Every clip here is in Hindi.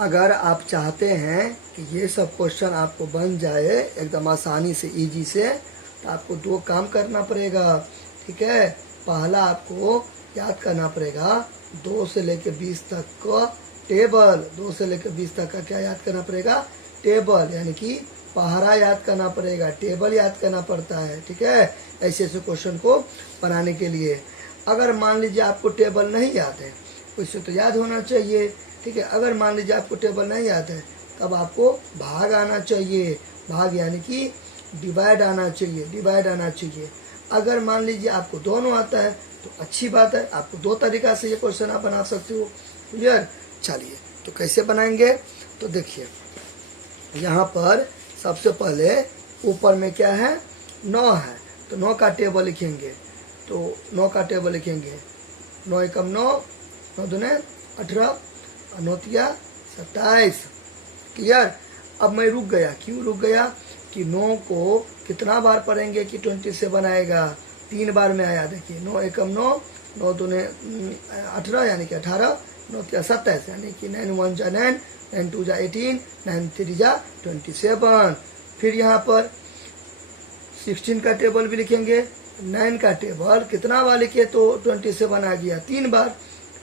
अगर आप चाहते हैं कि ये सब क्वेश्चन आपको बन जाए एकदम आसानी से, इजी से, तो आपको दो काम करना पड़ेगा। ठीक है, पहला आपको याद करना पड़ेगा 2 से लेकर 20 तक का टेबल। 2 से लेकर 20 तक का क्या याद करना पड़ेगा? टेबल, यानी कि पहाड़ा याद करना पड़ेगा, टेबल याद करना पड़ता है। ठीक है, ऐसे ऐसे क्वेश्चन को बनाने के लिए। अगर मान लीजिए आपको टेबल नहीं याद है, उससे तो याद होना चाहिए। ठीक है, अगर मान लीजिए आपको टेबल नहीं याद है, तब आपको भाग आना चाहिए। भाग यानी कि डिवाइड आना चाहिए, डिवाइड आना चाहिए। अगर मान लीजिए आपको दोनों आता है तो अच्छी बात है, आपको दो तरीका से ये क्वेश्चन आप बना सकते हो। क्लियर? चलिए, तो कैसे बनाएंगे? तो देखिए, यहाँ पर सबसे पहले ऊपर में क्या है? 9 है, तो 9 का टेबल लिखेंगे। तो 9 का टेबल लिखेंगे। 9 एकम 9, 9 दूने 18, 9 तिया 27। क्लियर? अब मैं रुक गया। क्यों रुक गया? कि 9 को कितना बार पढ़ेंगे कि 27 आएगा? 3 बार में आया। देखिए, 9 एकम 9, 9 दूने 18 यानी कि 18, 9 तिया 27 यानी कि 9 1 जा 9, 9 2 जा 18, 9 3 जा 27। फिर यहाँ पर 16 का टेबल भी लिखेंगे। 9 का टेबल कितना बार लिखे तो 27 आ गया? 3 बार।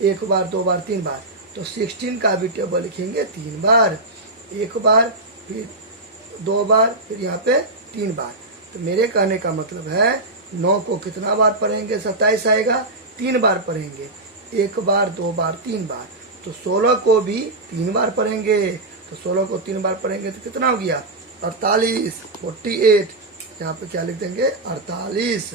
1 बार, 2 बार, 3 बार। तो 16 का भी टेबल लिखेंगे 3 बार। 1 बार, फिर 2 बार, फिर यहाँ पे 3 बार। तो मेरे कहने का मतलब है 9 को कितना बार पढ़ेंगे? 27 आएगा, 3 बार पढ़ेंगे। 1 बार, 2 बार, 3 बार। तो 16 को भी 3 बार पढ़ेंगे। तो 16 को 3 बार पढ़ेंगे तो कितना हो गया? 48, 48। यहाँ पे क्या लिख देंगे? 48।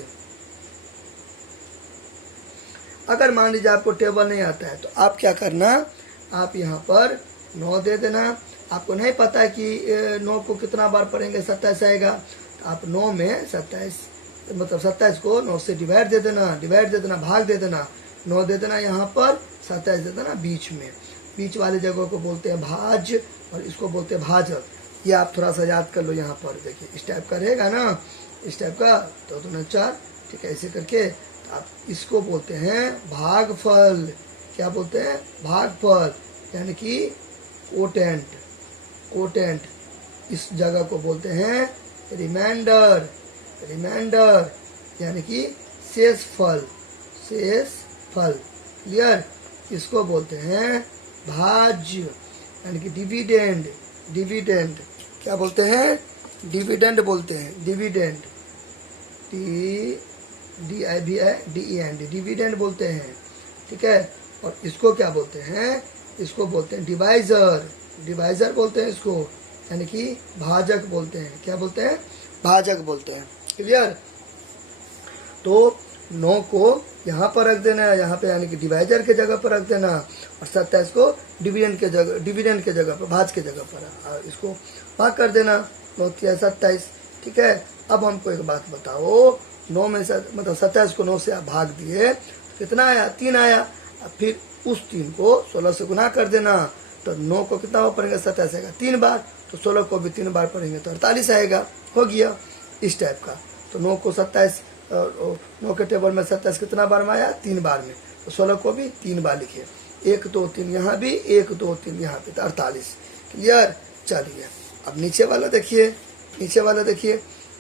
अगर मान लीजिए आपको टेबल नहीं आता है तो आप क्या करना? आप यहाँ पर 9 दे देना। आपको नहीं पता है कि 9 को कितना बार पढ़ेंगे 27 आएगा, तो आप 9 में 27 मतलब 27 को 9 से डिवाइड दे देना, डिवाइड दे देना, भाग दे देना। 9 दे देना यहाँ पर, 27 दे देना बीच में। बीच वाली जगह को बोलते हैं भाज और इसको बोलते हैं भाजक। ये आप थोड़ा सा याद कर लो। यहाँ पर देखिए, इस टाइप का रहेगा ना, इस टाइप का। तो 2 4, ठीक है, ऐसे करके आप इसको बोलते हैं भागफल। क्या बोलते हैं? भागफल, यानी कि कोटेंट। कोटेंट इस जगह को बोलते हैं रिमाइंडर। रिमाइंडर यानी कि शेष फल, शेष फल। क्लियर? इसको बोलते हैं भाज्य, यानी कि डिविडेंड। डिविडेंड क्या बोलते हैं? डिविडेंड बोलते हैं, डिविडेंड। DIVIDEND, डिविडेंड बोलते हैं। ठीक है, और इसको क्या बोलते हैं? इसको बोलते हैं डिवाइजर। डिवाइजर बोलते हैं इसको, यानी कि भाजक बोलते हैं। क्या बोलते हैं? भाजक बोलते हैं। क्लियर? तो 9 को यहाँ पर रख देना, यहाँ पे यानी कि डिवाइजर के जगह पर रख देना, और 27 को डिविडेंड के जगह पर, भाज के जगह पर इसको भाग कर देना। 9 तिया 27। ठीक है, अब हमको एक बात बताओ, 9 में से मतलब 27 को 9 से आप भाग दिए, कितना आया? 3 आया। अब फिर उस 3 को 16 से गुना कर देना। तो 9 को कितना बार पढ़ेंगे? 27 आएगा 3 बार। तो 16 को भी 3 बार पढ़ेंगे तो 48 आएगा। हो गया इस टाइप का। तो 9 को 27, 9 के टेबल में 27 कितना बार में आया? 3 बार में। तो 16 को भी 3 बार लिखिए। 1 2 3 यहाँ भी, 1 2 3 यहाँ पे, तो 48। क्लियर? चलिए, अब नीचे वाला देखिए। नीचे वाला देखिए,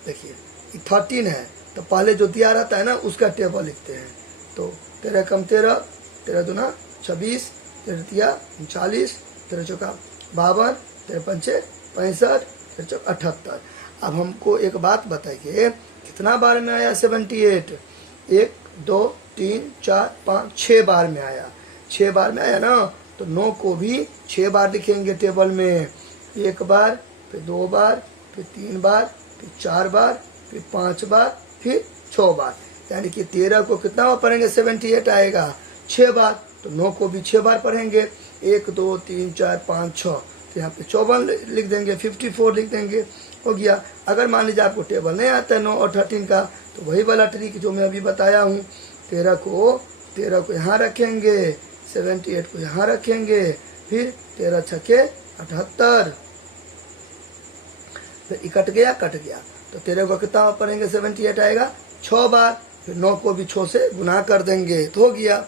देखिए 13 है, तो पहले जो दिया रहता है ना उसका टेबल लिखते हैं। तो 13 कम 13, 13 दूना 26, 13 तिया 39, 13 चौका 52, 13 पंचे 65, 13 चौका 78। अब हमको एक बात बताइए, कितना बार में आया 78? 1 2 3 4 5 6 बार में आया। 6 बार में आया ना, तो 9 को भी 6 बार लिखेंगे टेबल में। 1 बार, फिर 2 बार, फिर 3 बार, फिर 4 बार, फिर 5 बार, फिर 6 बार। यानी कि 13 को कितना बार पढ़ेंगे? 78 आएगा 6 बार। तो 9 को भी 6 बार पढ़ेंगे। 1 2 3 4 5 6, तो यहाँ पे 54 लिख देंगे, 54 लिख देंगे। हो गया। अगर मान लीजिए आपको टेबल नहीं आता है 9 और 13 का, तो वही वाला ट्रिक जो मैं अभी बताया हूँ। 13 को यहाँ रखेंगे, 78 को यहाँ रखेंगे, फिर 13 छक्के 78। फिर कट गया, कट गया। तो 13 को कितना पढ़ेंगे? 78 आएगा 6 बार। फिर 9 को भी 6 से गुना कर देंगे, तो हो गया।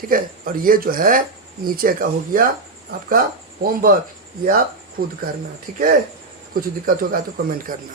ठीक है, और ये जो है नीचे का हो गया आपका होमवर्क ये आप खुद करना, ठीक है। कुछ दिक्कत होगा तो कमेंट करना।